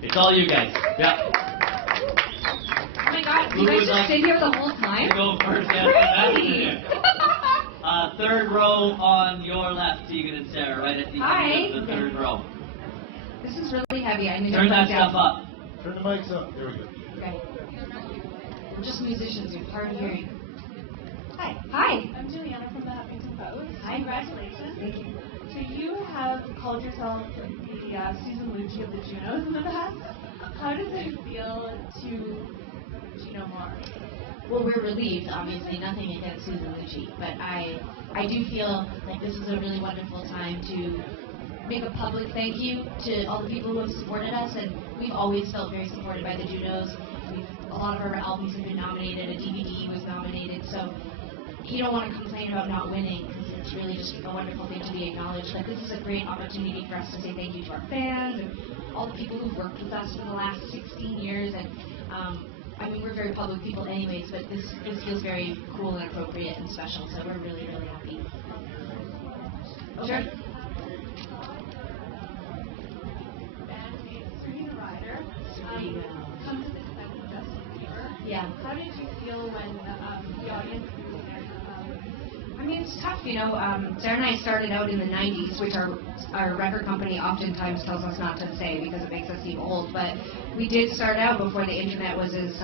It's all you guys. Yeah. Oh my God, you guys just sit here the whole time? Go first, yes. Crazy! Third row on your left, Tegan and Sara, right at the end of the third row. This is really heavy. I need Turn that stuff up. Turn the mics up. There we go. Okay. We're just musicians. You're hard of hearing. Hi. Hi. I'm Juliana from the Huffington Post. Hi. Congratulations. Thank you. So you have called yourself the Susan Lucci of the Junos in the past. How does it feel to Juno more? Well, we're relieved, obviously, nothing against Susan Lucci, but I do feel like this is a really wonderful time to make a public thank you to all the people who have supported us, and we've always felt very supported by the Junos. A lot of our albums have been nominated, a DVD was nominated, so you don't want to complain about not winning, because it's really just a wonderful thing to be acknowledged. Like, this is a great opportunity for us to say thank you to our fans and all the people who've worked with us for the last 16 years, and I mean, we're very public people anyways, but this feels very cool and appropriate and special, so we're really, really happy. Sure. Bandmate Serena Ryder come to the defense of Justin Bieber. Yeah. How did you feel when the audience was there? I mean, it's tough, you know. Sarah and I started out in the 90s, which our record company oftentimes tells us not to say because it makes us seem old. But we did start out before the internet was as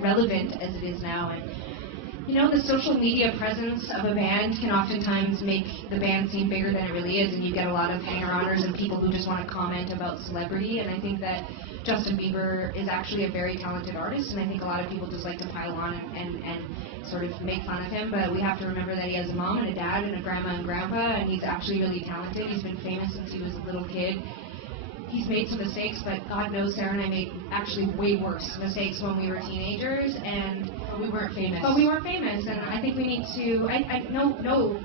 relevant as it is now. And, you know, the social media presence of a band can oftentimes make the band seem bigger than it really is. And you get a lot of hanger-oners and people who just want to comment about celebrity. And I think that Justin Bieber is actually a very talented artist, and I think a lot of people just like to pile on and sort of make fun of him, but we have to remember that he has a mom and a dad and a grandma and grandpa, and he's actually really talented. He's been famous since he was a little kid. He's made some mistakes, but God knows Sarah and I made actually way worse mistakes when we were teenagers, and We weren't famous. but we weren't famous, and I think we need to, no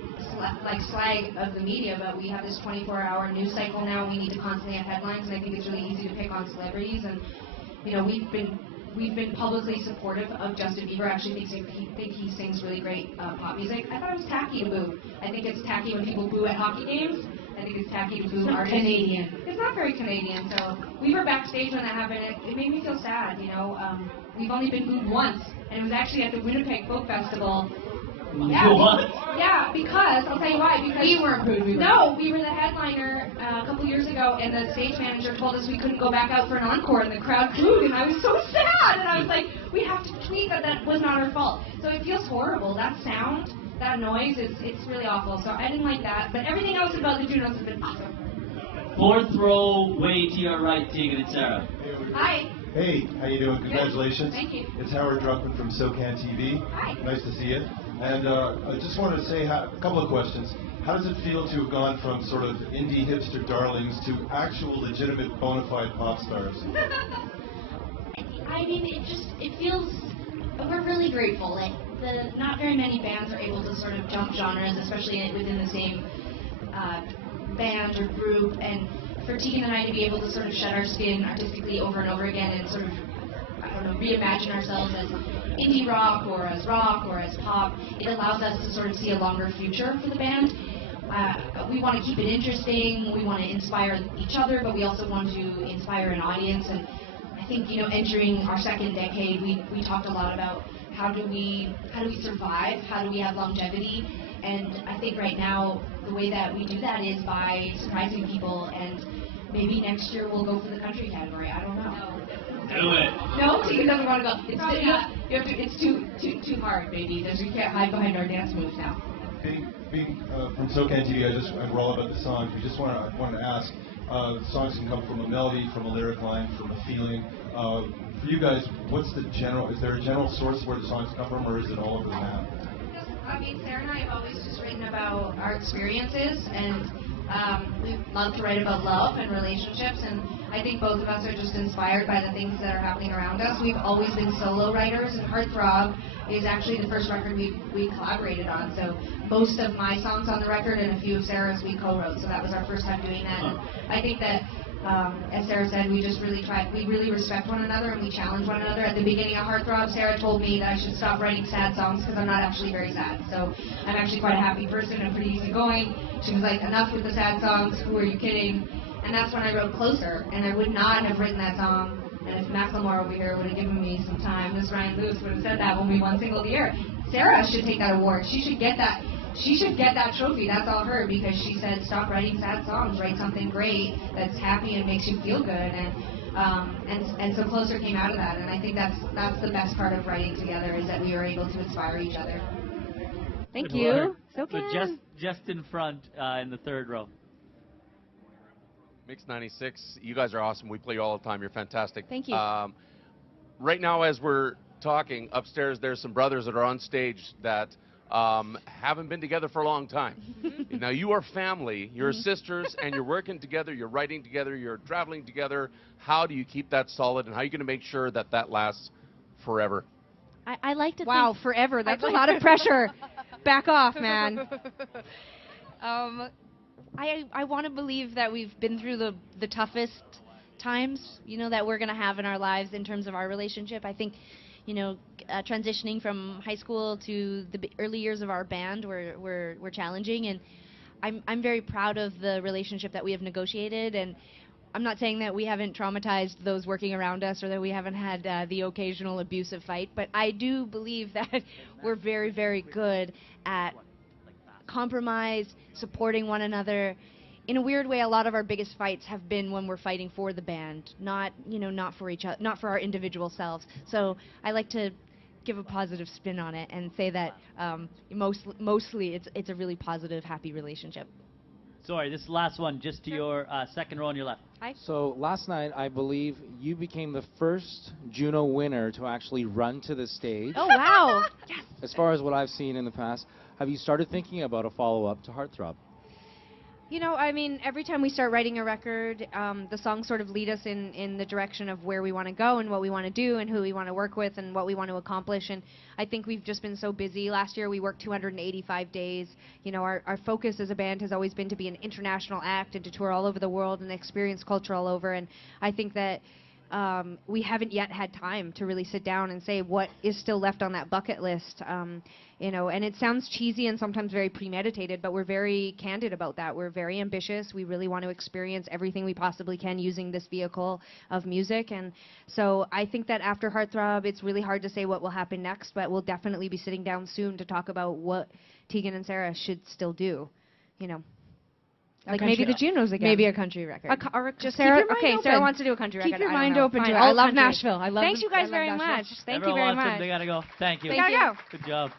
like slag of the media, but we have this 24-hour news cycle now. We need to constantly have headlines, and I think it's really easy to pick on celebrities. And you know, we've been publicly supportive of Justin Bieber. I actually think he sings really great pop music. I thought it was tacky to boo. I think it's tacky when people boo at hockey games. I think it's tacky to boo artists. Canadian. It's not very Canadian. So we were backstage when that happened. It made me feel sad. You know, we've only been booed once, and it was actually at the Winnipeg Folk Festival. Yeah, yeah, because I'll tell you why. Because We weren't booed. we were the headliner a couple years ago, and the stage manager told us we couldn't go back out for an encore, and the crowd booed, and I was so sad. And I was like, we have to tweet that was not our fault. So it feels horrible. That sound, that noise, it's really awful. So I didn't like that. But everything else about the Junos has been awesome. Fourth row, way to your right, Tegan and Sara. Hi. Hey, how you doing? Congratulations. Thank you. It's Howard Druckman from SoCan TV. Hi. Nice to see you. And I just wanted to say a couple of questions. How does it feel to have gone from sort of indie hipster darlings to actual legitimate bona fide pop stars? I mean, it feels, we're really grateful. Like, not very many bands are able to sort of jump genres, especially within the same band or group. And for Tegan and I to be able to sort of shed our skin artistically over and over again and sort of, I don't know, reimagine ourselves as indie rock or as pop, it allows us to sort of see a longer future for the band. We want to keep it interesting, we want to inspire each other, but we also want to inspire an audience. And I think, you know, entering our second decade, we talked a lot about how do we survive, how do we have longevity, and I think right now the way that we do that is by surprising people, and maybe next year we'll go for the country category. I don't know. Do it. No, Tegan doesn't want to go. It's too hard, baby. We can't hide behind our dance moves now. Being from SoCan TV, we're all about the songs. We just want to ask, songs can come from a melody, from a lyric line, from a feeling. For you guys, is there a general source where the songs come from, or is it all over the map? I mean, Sarah and I have always just written about our experiences, and we love to write about love and relationships, and I think both of us are just inspired by the things that are happening around us. We've always been solo writers, and Heartthrob is actually the first record we collaborated on. So most of my songs on the record and a few of Sarah's we co-wrote, so that was our first time doing that. And I think that, as Sarah said, we really respect one another and we challenge one another. At the beginning of Heartthrob, Sarah told me that I should stop writing sad songs because I'm not actually very sad. So I'm actually quite a happy person and pretty easygoing. She was like, enough with the sad songs, who are you kidding? And that's when I wrote Closer, and I would not have written that song. And if Macklemore over here would have given me some time, Miss Ryan Lewis would have said that when we won Single of the Year. Sarah should take that award. She should get that. She should get that trophy. That's all her, because she said, stop writing sad songs, write something great that's happy and makes you feel good. And so Closer came out of that. And I think that's the best part of writing together, is that we were able to inspire each other. Thank you. So just in front in the third row. Mix 96, you guys are awesome. We play you all the time. You're fantastic. Thank you. Right now, as we're talking, upstairs there's some brothers that are on stage that haven't been together for a long time. Now, you are family. You're sisters, and you're working together. You're writing together. You're traveling together. How do you keep that solid, and how are you going to make sure that that lasts forever? I like to Wow, think... forever. That's a lot of pressure. Back off, man. I want to believe that we've been through the toughest times, you know, that we're going to have in our lives in terms of our relationship. I think, you know, transitioning from high school to the early years of our band were challenging, and I'm very proud of the relationship that we have negotiated. And I'm not saying that we haven't traumatized those working around us, or that we haven't had the occasional abusive fight, but I do believe that we're very, very good at compromise, supporting one another. In a weird way, a lot of our biggest fights have been when we're fighting for the band, not for each other, not for our individual selves. So I like to give a positive spin on it and say that mostly it's a really positive, happy relationship. Sorry, this last one, just to your second row on your left. Hi. So last night, I believe you became the first Juno winner to actually run to the stage. Oh, wow. Yes. As far as what I've seen in the past, have you started thinking about a follow-up to Heartthrob? You know, I mean, every time we start writing a record, the songs sort of lead us in the direction of where we want to go and what we want to do and who we want to work with and what we want to accomplish. And I think we've just been so busy. Last year we worked 285 days. You know, our focus as a band has always been to be an international act and to tour all over the world and experience culture all over. And I think that we haven't yet had time to really sit down and say what is still left on that bucket list. You know, and it sounds cheesy and sometimes very premeditated, but we're very candid about that. We're very ambitious. We really want to experience everything we possibly can using this vehicle of music. And so I think that after Heartthrob, it's really hard to say what will happen next, but we'll definitely be sitting down soon to talk about what Tegan and Sara should still do, you know. Like maybe the Junos again. Maybe a country record. Just Sarah, Sarah wants to do a country record. Keep your I don't mind know. open Fine. to it. I love country. Nashville. Thanks you guys very Nashville. much. Thank Everyone you very wants much. them, they gotta go. Thank you. Thank you. Good job.